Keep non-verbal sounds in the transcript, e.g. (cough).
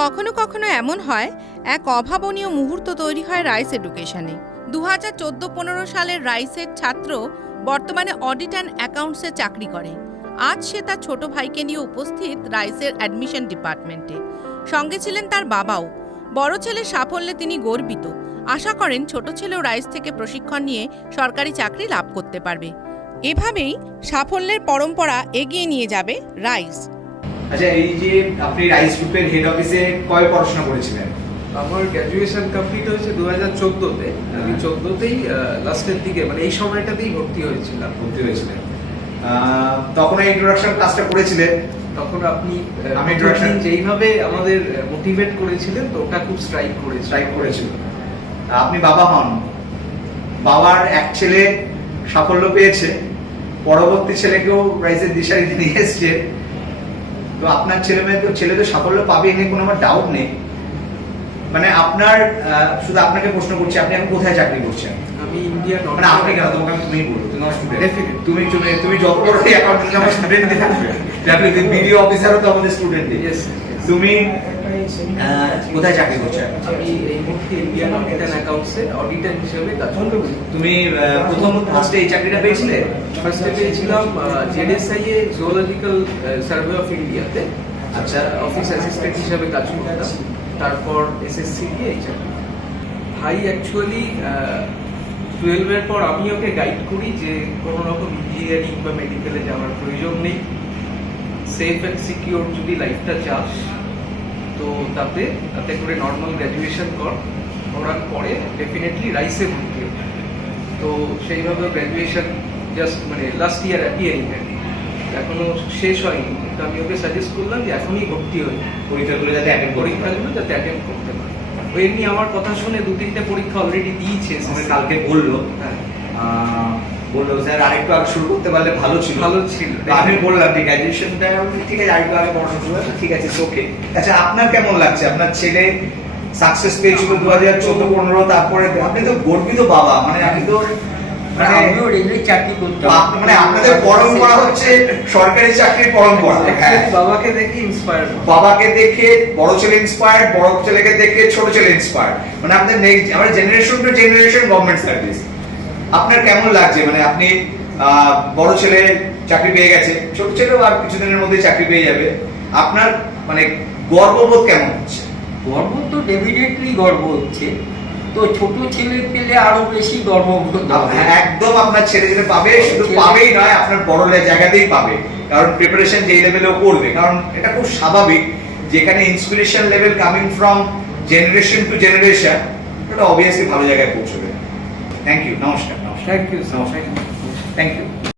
কখনো কখনো এমন হয়, এক অভাবনীয় মুহূর্ত তৈরি হয় রাইস এডুকেশনে। দু হাজার চোদ্দ পনেরো সালের রাইসের ছাত্র বর্তমানে অডিট অ্যান্ড অ্যাকাউন্টসে চাকরি করে। আজ সে তার ছোট ভাইকে নিয়ে উপস্থিত রাইসের অ্যাডমিশন ডিপার্টমেন্টে। সঙ্গে ছিলেন তার বাবাও। বড় ছেলের সাফল্যে তিনি গর্বিত। আশা করেন ছোট ছেলেও রাইস থেকে প্রশিক্ষণ নিয়ে সরকারি চাকরি লাভ করতে পারবে। এভাবেই সাফল্যের পরম্পরা এগিয়ে নিয়ে যাবে রাইস। আচ্ছা এই যে আপনি রাইস গ্রুপের হেড অফিসে কয় পড়াশোনা করেছিলেন? আমার গ্র্যাজুয়েশন কমপ্লিট হয়েছে দু হাজার চোদ্দোতে। আমি চোদ্দোতেই লাস্টের দিকে মানে এই সময়টাতেই ভর্তি হয়েছিলাম। ভর্তি হয়েছিলেন। তখন ইন্ট্রোডাকশন ক্লাসটা করেছিলেন? তখন আপনি আমি introduction- যেইভাবে আমাদের মোটিভেট করেছিলেন তো ওটা খুব স্ট্রাইক করে স্ট্রাইক করেছিল আপনি বাবা হন। বাবার এক ছেলে সাফল্য পেয়েছে। পরবর্তী ছেলেকেও রাইসের দিশারিতে নিয়ে এসছে। তো আপনার ছেলে মেয়ে তো ছেলে তো সাফল্য পাবে এ নিয়ে কোনো আমার ডাউট নেই। মানে আপনার শুধু আপনাকে প্রশ্ন করছি আপনি এখন কোথায় চাকরি করছেন? আমি ইন্ডিয়া মানে আপনি কেন? তোমাকে আমি তুমিই বলব তুমি আমার স্টুডেন্ট তুমি তুমি (laughs) তুমি যত বড় অ্যাকাউন্টেন্ট আমার স্টুডেন্ট দেখবে বিডিও অফিসারও তো আমাদের স্টুডেন্ট. তুমি কোথায় চাকরি করছ? আমি এই মুহূর্তে ইন্ডিয়ান অডিট অ্যান্ড অ্যাকাউন্টসে অডিটর হিসেবে কাজ করছি। তুমি প্রথম ফার্স্টে এই চাকরিটা পেয়েছিলে? ফার্স্টে পেয়েছিলাম জেডএসআই এ জুওলজিক্যাল সার্ভে অফ ইন্ডিয়াতে আচ্ছা। অফিস অ্যাসিস্ট্যান্ট হিসাবে কাজ করতাম। তারপর এসএসসি দিয়ে এই চাকরি। ভাই অ্যাকচুয়ালি টুয়েলভের পর আমি ওকে গাইড করি যে কোনো রকম ইঞ্জিনিয়ারিং বা মেডিকেলে যাওয়ার প্রয়োজন নেই। সেফ অ্যান্ড সিকিওর যদি লাইফটা চাস তো তাতে তাতে করে নর্মাল গ্র্যাজুয়েশন কর করার পরে ডেফিনেটলি রাইসে ভর্তি হবে। তো সেইভাবে গ্র্যাজুয়েশন জাস্ট মানে লাস্ট ইয়ার অ্যাপিয়ারিং আর কি এখনও শেষ হয়নি। তো আমি ওকে সাজেস্ট করলাম যে এখনই ভর্তি হই পরীক্ষাগুলো যাতে অ্যাটেন্ড পরীক্ষাগুলো যাতে অ্যাটেন্ড করতে পারে। ও এমনি আমার কথা শুনে দু তিনটে পরীক্ষা অলরেডি দিয়েছে। কালকে বলল হ্যাঁ। বলল স্যার আরেকটু আগে শুরু করতে পারলে ভালো ছিল। ভালো ছিল। আমি বললাম যে গ্র্যাজুয়েশনটা ঠিক আছে আরেকটু আগে শুরু ঠিক আছে ওকে আচ্ছা আপনার কেমন লাগছে? আপনার ছেলে সাকসেস পেয়েছিল দু হাজার চোদ্দ পনেরো তারপরে আপনি তো গর্বিত বাবা মানে আমি তো মানে চাকরি করতাম। মানে আপনাদের পরম্পরা হচ্ছে সরকারি চাকরির পরম্পরা হ্যাঁ। বাবাকে দেখে ইন্সপায়ার বাবাকে দেখে বড় ছেলে ইন্সপায়ার্ড বড় ছেলেকে দেখে ছোট ছেলে ইন্সপায়ার্ড মানে আপনাদের নেক্সট আমার generation to generation government service আপনার কেমন লাগছে? মানে আপনি আহ, বড় ছেলে চাকরি পেয়ে গেছে ছোট ছেলেও আর কিছুদিনের মধ্যে চাকরি পেয়ে যাবে। আপনার মানে গর্ববোধ কেমন হচ্ছে? গর্ব তো ডেফিনেটলি গর্ব হচ্ছে। তো ছোট ছেলে পেলে আরও বেশি গর্ববোধ একদম আপনার ছেলে যেটা পাবে শুধু পাবেই নয় আপনার বড় জায়গাতেই পাবে। কারণ প্রিপারেশন যেই লেভেলেও করবে। কারণ এটা খুব স্বাভাবিক যেখানে inspiration level coming from generation to generation এটা অবভিয়াসলি ভালো জায়গায় পৌঁছবে। থ্যাংক ইউ নমস্কার নমস্কার থ্যাংক ইউ নমস্কার থ্যাংক ইউ